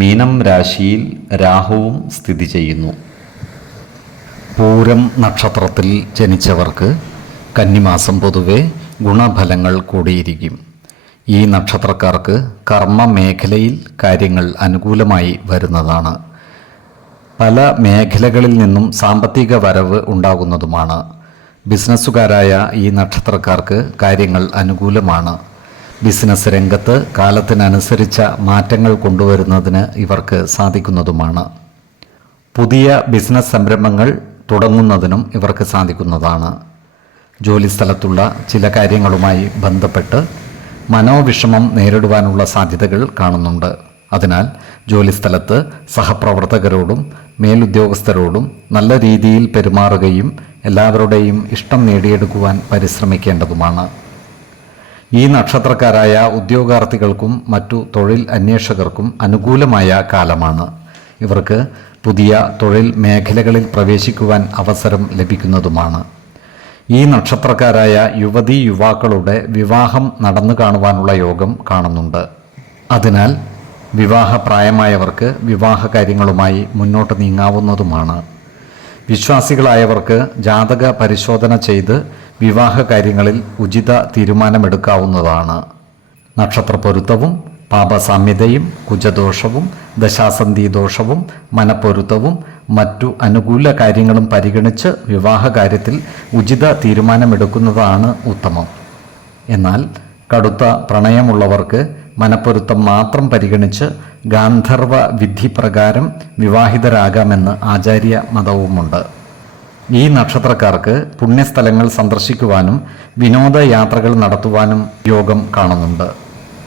മീനം രാശിയിൽ രാഹുവും സ്ഥിതി ചെയ്യുന്നു. പൂരം നക്ഷത്രത്തിൽ ജനിച്ചവർക്ക് കന്നിമാസം പൊതുവെ ഗുണഫലങ്ങൾ കൂടിയിരിക്കും. ഈ നക്ഷത്രക്കാർക്ക് കർമ്മ മേഖലയിൽ കാര്യങ്ങൾ അനുകൂലമായി വരുന്നതാണ്. പല മേഖലകളിൽ നിന്നും സാമ്പത്തിക വരവ് ഉണ്ടാകുന്നതുമാണ്. ബിസിനസ്സുകാരായ ഈ നക്ഷത്രക്കാർക്ക് കാര്യങ്ങൾ അനുകൂലമാണ്. ബിസിനസ് രംഗത്ത് കാലത്തിനനുസരിച്ച മാറ്റങ്ങൾ കൊണ്ടുവരുന്നതിന് ഇവർക്ക് സാധിക്കുന്നതുമാണ്. പുതിയ ബിസിനസ് സംരംഭങ്ങൾ തുടങ്ങുന്നതിനും ഇവർക്ക് സാധിക്കുന്നതാണ്. ജോലിസ്ഥലത്തുള്ള ചില കാര്യങ്ങളുമായി ബന്ധപ്പെട്ട് മനോവിഷമം നേരിടുവാനുള്ള സാധ്യതകൾ കാണുന്നുണ്ട്. അതിനാൽ ജോലിസ്ഥലത്ത് സഹപ്രവർത്തകരോടും മേലുദ്യോഗസ്ഥരോടും നല്ല രീതിയിൽ പെരുമാറുകയും എല്ലാവരുടെയും ഇഷ്ടം നേടിയെടുക്കുവാൻ പരിശ്രമിക്കേണ്ടതുമാണ്. ഈ നക്ഷത്രക്കാരായ ഉദ്യോഗാർത്ഥികൾക്കും മറ്റു തൊഴിൽ അന്വേഷകർക്കും അനുകൂലമായ കാലമാണ്. ഇവർക്ക് പുതിയ തൊഴിൽ മേഖലകളിൽ പ്രവേശിക്കുവാൻ അവസരം ലഭിക്കുന്നതുമാണ്. ഈ നക്ഷത്രക്കാരായ യുവതി യുവാക്കളുടെ വിവാഹം നടന്നു കാണുവാനുള്ള യോഗം കാണുന്നുണ്ട്. അതിനാൽ വിവാഹപ്രായമായവർക്ക് വിവാഹ കാര്യങ്ങളുമായി മുന്നോട്ട് നീങ്ങാവുന്നതുമാണ്. വിശ്വാസികളായവർക്ക് ജാതക പരിശോധന ചെയ്ത് വിവാഹ കാര്യങ്ങളിൽ ഉചിത തീരുമാനമെടുക്കാവുന്നതാണ്. നക്ഷത്ര പൊരുത്തവും പാപസാമ്യതയും കുജദോഷവും ദശാസന്ധി ദോഷവും മനപ്പൊരുത്തവും മറ്റു അനുകൂല കാര്യങ്ങളും പരിഗണിച്ച് വിവാഹ കാര്യത്തിൽ ഉചിത തീരുമാനമെടുക്കുന്നതാണ് ഉത്തമം. എന്നാൽ കടുത്ത പ്രണയമുള്ളവർക്ക് മനപ്പൊരുത്തം മാത്രം പരിഗണിച്ച് ഗാന്ധർവ വിധി പ്രകാരം വിവാഹിതരാകാമെന്ന് ആചാര്യ മതവുമുണ്ട്. ഈ നക്ഷത്രക്കാർക്ക് പുണ്യസ്ഥലങ്ങൾ സന്ദർശിക്കുവാനും വിനോദയാത്രകൾ നടത്തുവാനും യോഗം കാണുന്നുണ്ട്.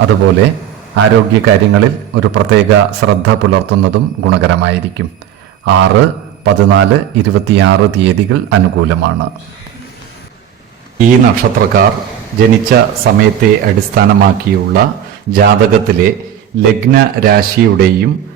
അതുപോലെ ആരോഗ്യകാര്യങ്ങളിൽ ഒരു പ്രത്യേക ശ്രദ്ധ പുലർത്തുന്നതും ഗുണകരമായിരിക്കും. ആറ് പതിനാല് ഇരുപത്തിയാറ് തീയതികൾ അനുകൂലമാണ്. ഈ നക്ഷത്രക്കാർ ജനിച്ച സമയത്തെ അടിസ്ഥാനമാക്കിയുള്ള ജാതകത്തിലെ ലഗ്ന രാശിയുടെയും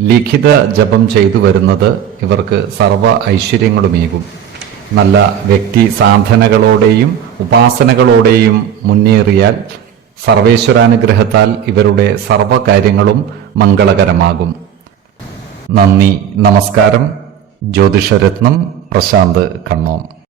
ലിഖിത ജപം ചെയ്തു വരുന്നത് ഇവർക്ക് സർവ ഐശ്വര്യങ്ങളുമേകും. നല്ല വ്യക്തി സാധനകളോടെയും ഉപാസനകളോടെയും മുന്നേറിയാൽ സർവേശ്വരാനുഗ്രഹത്താൽ ഇവരുടെ സർവകാര്യങ്ങളും മംഗളകരമാകും. നന്ദി നമസ്കാരം. ജ്യോതിഷരത്നം പ്രശാന്ത് കണ്ണോം.